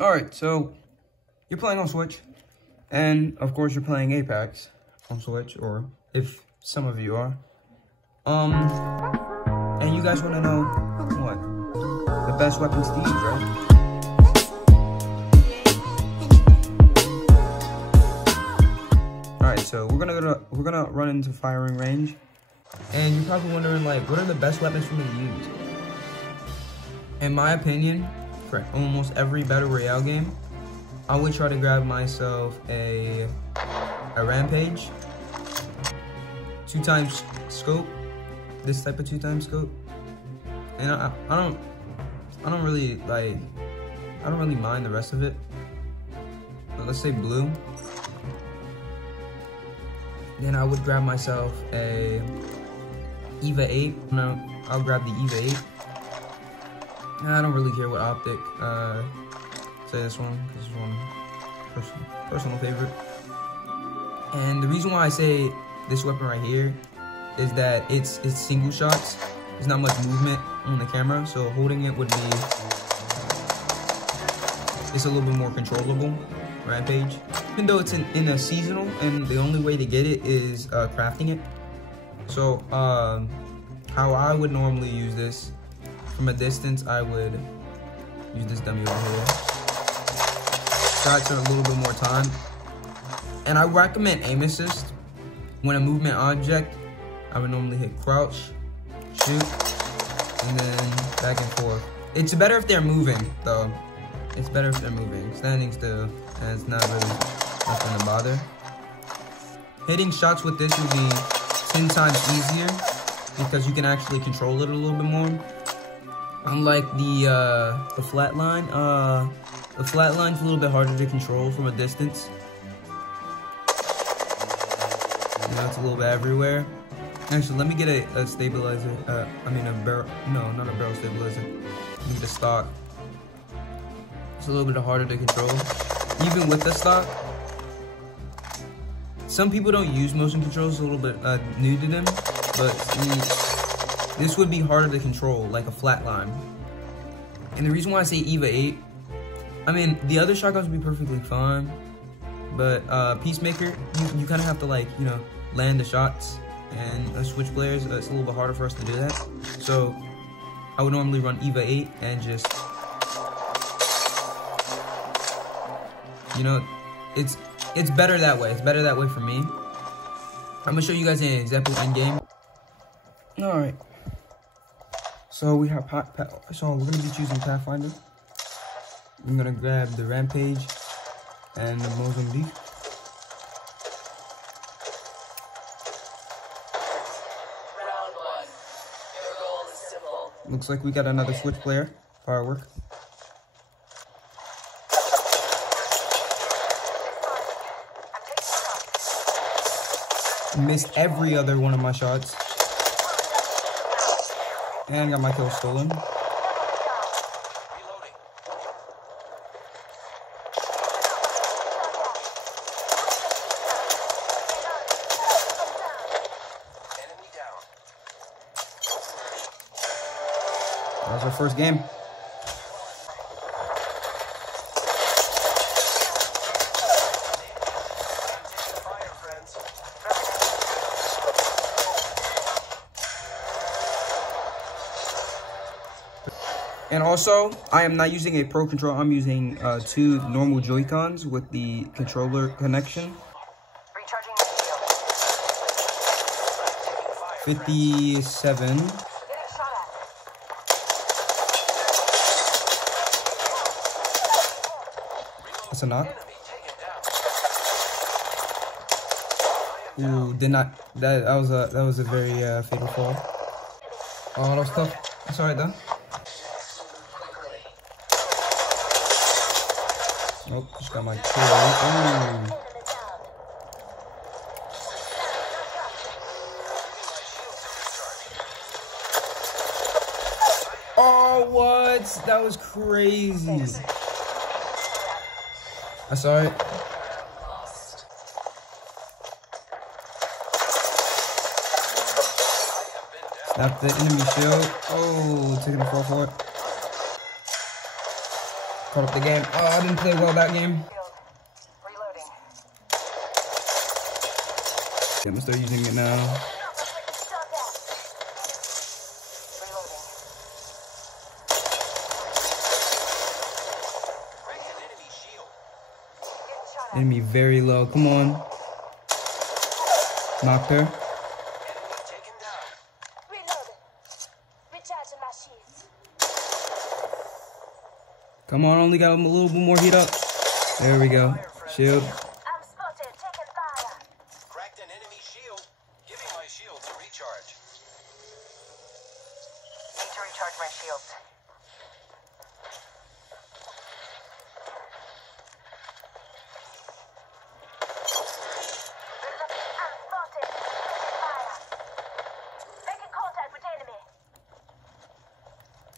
Alright, so you're playing on Switch, and of course you're playing Apex on Switch, or if some of you are. And you guys want to know what? The best weapons to use, right? Alright, so we're gonna run into firing range. And you're probably wondering, like, what are the best weapons for me to use? In my opinion, for almost every Battle Royale game, I would try to grab myself a Rampage, 2x scope, this type of 2x scope, and I don't really mind the rest of it. But let's say blue. Then I would grab myself a EVA 8. No, I'll grab the EVA 8. I don't really care what optic. Say this one, because this one personal favorite. And the reason why I say this weapon right here is that it's single shots. There's not much movement on the camera, so holding it would be it's a little bit more controllable. Rampage, even though it's in a seasonal, and the only way to get it is crafting it. So how I would normally use this from a distance, I would use this dummy over here. Shots are a little bit more time, and I recommend aim assist. When a movement object, I would normally hit crouch, shoot, and then back and forth. It's better if they're moving, though. It's better if they're moving. Standing still, and it's not really nothing to bother. Hitting shots with this would be 10 times easier because you can actually control it a little bit more. Unlike the flatline, the flatline's a little bit harder to control from a distance. You know, it's a little bit everywhere. Actually, let me get a stabilizer. I mean a barrel. No, not a barrel stabilizer. Let me get a stock. It's a little bit harder to control. Even with the stock, some people don't use motion controls. It's a little bit new to them, but this would be harder to control, like a flat line. And the reason why I say EVA 8, I mean, the other shotguns would be perfectly fine, but Peacemaker, you kind of have to, like, you know, land the shots. And Switch players, it's a little bit harder for us to do that. So I would normally run EVA 8 and just, you know, it's better that way. It's better that way for me. I'm gonna show you guys an example in game. All right. So we have so we're gonna be choosing Pathfinder. I'm gonna grab the Rampage and the Mozambique. Round 1. Your goal is simple. Looks like we got another Switch player. Firework. Missed every other one of my shots. And got my kill stolen. That was our first game. And also, I am not using a Pro Controller. I'm using 2 normal Joy-Cons with the controller connection. 57. That's a knock. Ooh, did not. That was a very fatal fall. Oh, that was tough. That's alright though. Nope, just got my kill. Ooh. Oh, what? That was crazy. I saw it. Snap the enemy shield. Oh, taking a fall for it. Caught up the game. Oh, I didn't play well that game. Reloading. Yeah, I'm gonna start using it now. Reloading. Enemy very low. Come on. Knocked her. Reloading. Recharging my shields. Come on, only got a little bit more heat up. There we go. Shield. I'm spotted. Taking fire. Cracked an enemy shield. Giving my shields a recharge. Need to recharge my shields. I'm spotted. Taking fire. Making contact with enemy.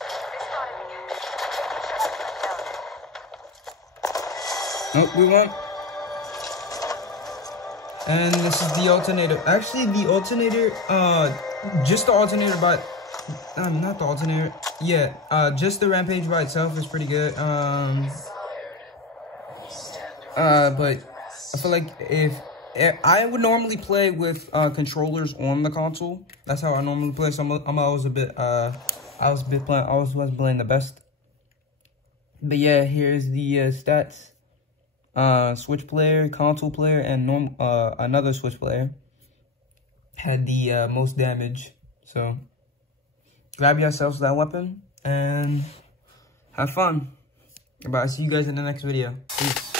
They spotted me. Oh, we won. And this is the alternator. Actually, the alternator, just the alternator by, not the alternator. Yeah, just the rampage by itself is pretty good. But I feel like if I would normally play with controllers on the console. That's how I normally play. So I was playing the best. But yeah, here's the stats. Switch player, console player, and another Switch player had the most damage. So grab yourselves that weapon and have fun. Goodbye. See you guys in the next video. Peace.